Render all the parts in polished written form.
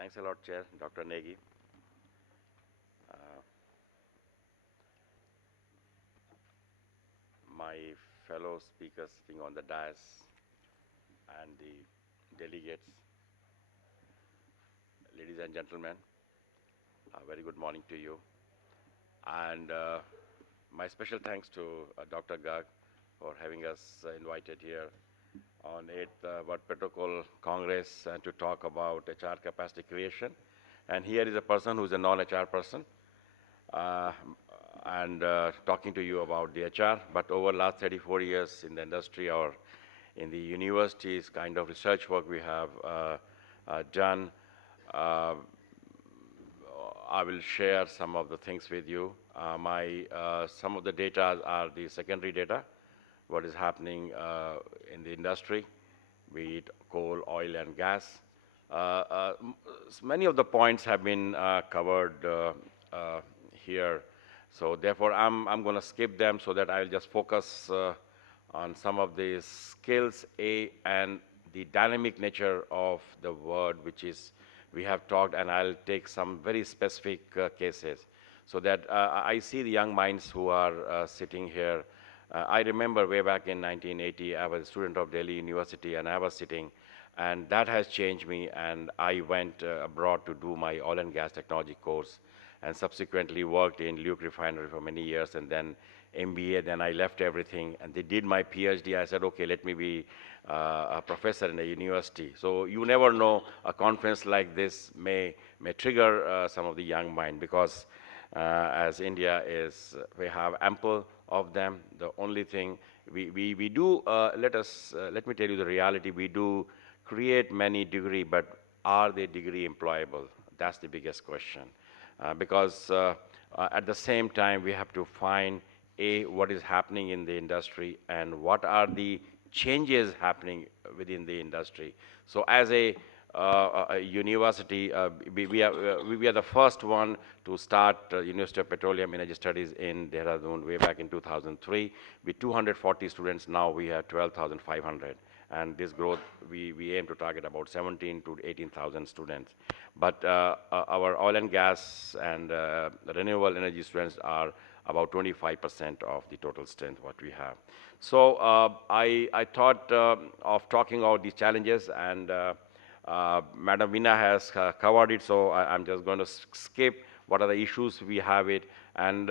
Thanks a lot, Chair, Dr. Negi. Uh, my fellow speakers sitting on the dais and the delegates, ladies and gentlemen, a very good morning to you. And my special thanks to Dr. Garg for having us invited here on 8th World PetroCoal Congress and to talk about HR capacity creation. And here is a person who's a non-HR person. And talking to you about the HR, but over the last 34 years in the industry or in the universities kind of research work we have done, I will share some of the things with you. Some of the data are the secondary data, what is happening in the industry, be it coal, oil, and gas. Many of the points have been covered here. So therefore, I'm going to skip them so that I'll just focus on some of the skills, and the dynamic nature of the word, which is we have talked, and I'll take some very specific cases so that I see the young minds who are sitting here. I remember way back in 1980, I was a student of Delhi University, and I was sitting, and that has changed me, and I went abroad to do my oil and gas technology course, and subsequently worked in Luke Refinery for many years, and then MBA, then I left everything, and they did my PhD. I said, okay, let me be a professor in a university. So you never know, a conference like this may trigger some of the young mind, because as India is, we have ample of them. The only thing we do, let me tell you the reality, we do create many degree, but are they degree employable? That's the biggest question. Because at the same time, we have to find what is happening in the industry and what are the changes happening within the industry. So as a university, we are the first one to start University of Petroleum Energy Studies in Dehradun way back in 2003. With 240 students, now we have 12,500. And this growth, we aim to target about 17 to 18,000 students. But our oil and gas and renewable energy students are about 25% of the total strength what we have. So I thought of talking about these challenges, and Madam Veena has covered it, so I'm just going to skip what are the issues we have it, and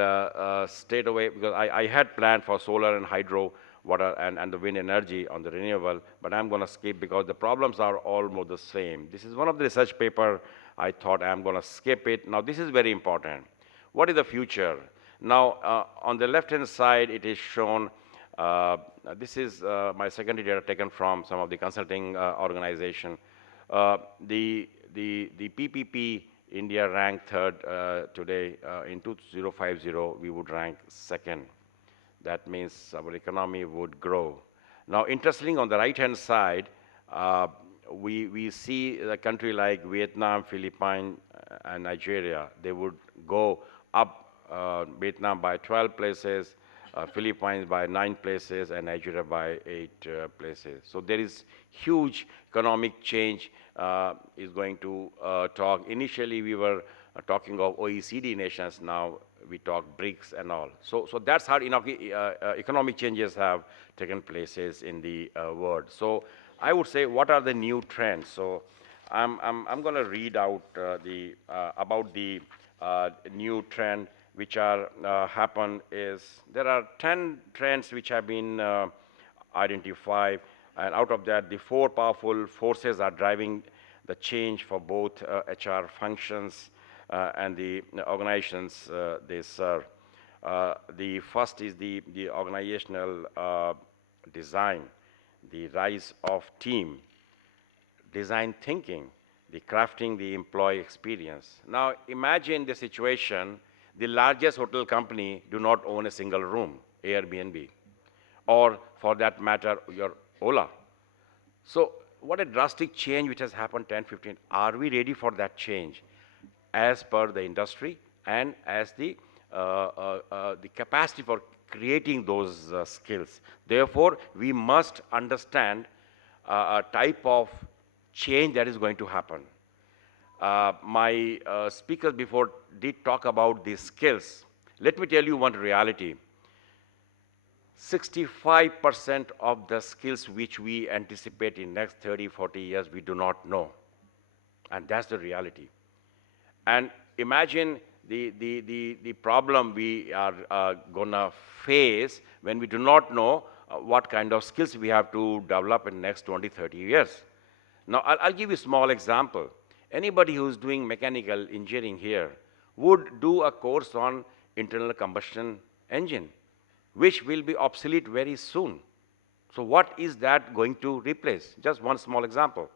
straight away, because I had planned for solar and hydro, water and the wind energy on the renewable, but I'm going to skip because the problems are almost the same. This is one of the research paper. I thought I'm going to skip it. Now, this is very important. What is the future? Now, on the left-hand side, it is shown, this is my secondary data taken from some of the consulting organization. The PPP, India ranked third today. In 2050, we would rank second. That means our economy would grow. Now, interestingly, on the right-hand side, we see a country like Vietnam, Philippines, and Nigeria. They would go up, Vietnam by 12 places, Philippines by 9 places, and Nigeria by 8 places. So there is huge economic change is going to talk. Initially, we were talking of OECD nations. Now we talk BRICS and all. So that's how economic changes have taken places in the world. So I would say, what are the new trends? So I'm going to read out about the new trend which are happen is there are 10 trends which have been identified, and out of that, the 4 powerful forces are driving the change for both HR functions and the organizations they serve. The first is the organizational design, the rise of team, design thinking, the crafting the employee experience. Now imagine the situation, the largest hotel company do not own a single room, Airbnb, or for that matter, your Ola. So what a drastic change which has happened 10, 15. Are we ready for that change as per the industry and as the capacity for creating those skills? Therefore, we must understand a type of change that is going to happen. My speakers before did talk about these skills. Let me tell you one reality. 65% of the skills which we anticipate in next 30, 40 years, we do not know. And that's the reality. And imagine the problem we are going to face when we do not know what kind of skills we have to develop in the next 20, 30 years. Now, I'll give you a small example. Anybody who's doing mechanical engineering here would do a course on internal combustion engine, which will be obsolete very soon. So what is that going to replace? Just one small example.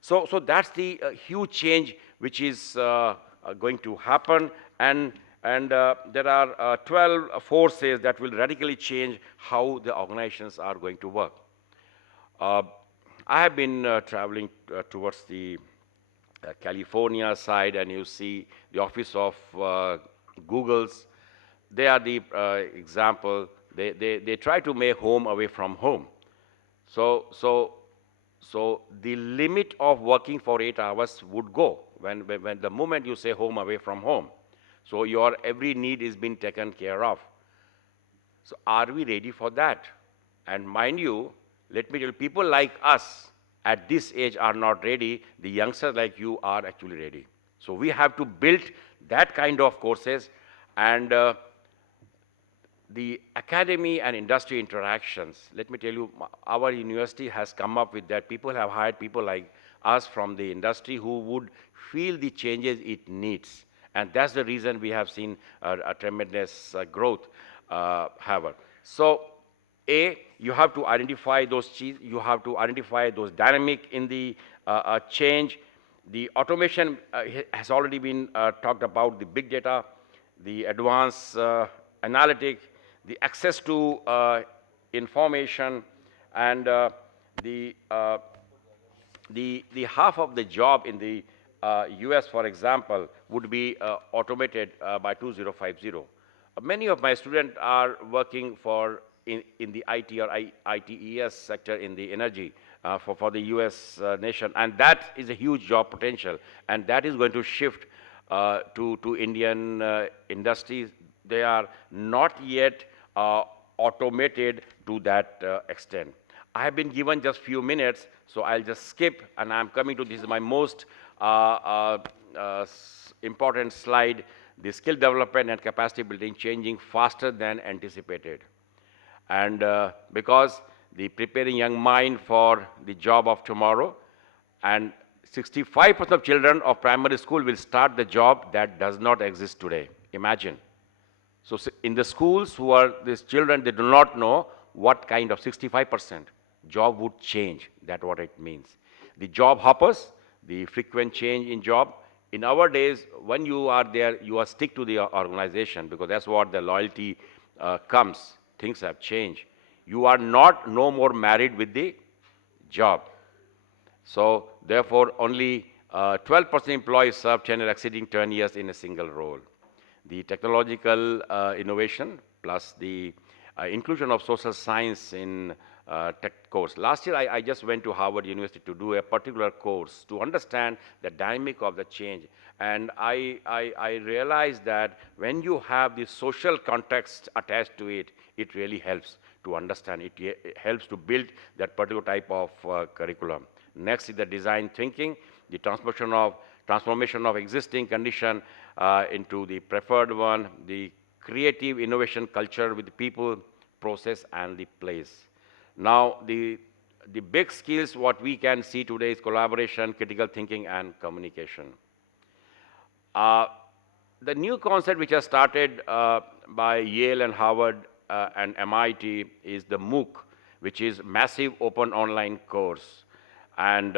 So that's the huge change which is going to happen, and there are 12 forces that will radically change how the organizations are going to work. I have been traveling towards the California side, and you see the office of Google's. They are the example. They try to make home away from home. So the limit of working for 8 hours would go when the moment you say home away from home. So your every need is being taken care of. So are we ready for that? And mind you, let me tell you, people like us at this age are not ready. The youngsters like you are actually ready. So we have to build that kind of courses, and the academy and industry interactions. Let me tell you, our university has come up with that. People have hired people like us from the industry who would feel the changes it needs. And that's the reason we have seen a tremendous growth happen. So, you have to identify those you have to identify those dynamic in the change. The automation has already been talked about, the big data, the advanced analytic, the access to information, and the half of the job in the US, for example, would be automated by 2050. Many of my students are working for in the IT or ITES sector in the energy for the US nation, and that is a huge job potential, and that is going to shift to Indian industries. They are not yet automated to that extent. I have been given just few minutes, so I'll just skip, and I'm coming to this is my most important slide, the skill development and capacity building changing faster than anticipated. And because the preparing young mind for the job of tomorrow, and 65% of children of primary school will start the job that does not exist today. Imagine. So in the schools who are these children, they do not know what kind of 65% job would change. That's what it means. The job hoppers, the frequent change in job. In our days, when you are there, you are stick to the organization because that's what the loyalty comes. Things have changed. You are not no more married with the job. So therefore, only 12% employees serve tenure exceeding 10 years in a single role. The technological innovation plus the inclusion of social science in tech course. Last year, I just went to Harvard University to do a particular course to understand the dynamic of the change. And I realized that when you have the social context attached to it, it really helps to understand. It helps to build that particular type of curriculum. Next is the design thinking, the transformation of existing condition into the preferred one, the creative innovation culture with the people, process, and the place. Now, the big skills, what we can see today is collaboration, critical thinking, and communication. The new concept which has started by Yale and Harvard and MIT is the MOOC, which is Massive Open Online Course. And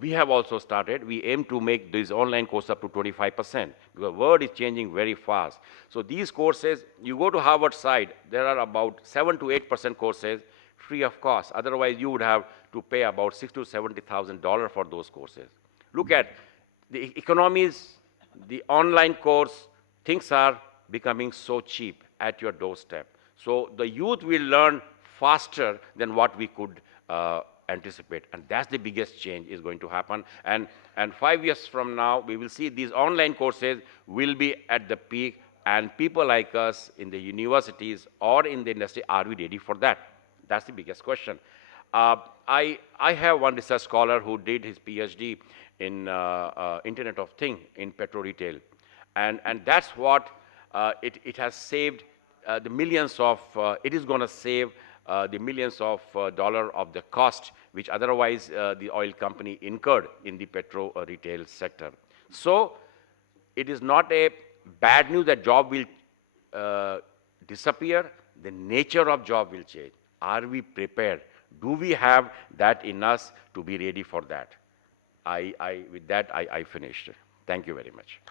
we have also started. We aim to make this online course up to 25%, because the world is changing very fast. So these courses, you go to Harvard side, there are about 7 to 8% courses free of cost. Otherwise, you would have to pay about $60,000 to $70,000 for those courses. Look at the economies, the online course, things are becoming so cheap at your doorstep. So the youth will learn faster than what we could anticipate. And that's the biggest change is going to happen. And 5 years from now, we will see these online courses will be at the peak, and people like us in the universities or in the industry, are we ready for that? That's the biggest question. I have one research scholar who did his PhD in Internet of Things in petro retail. And that's what it has saved the millions of, it is going to save the millions of dollar of the cost which otherwise the oil company incurred in the petro retail sector. So it is not a bad news that job will disappear. The nature of job will change. Are we prepared? Do we have that in us to be ready for that? With that, I finished. Thank you very much.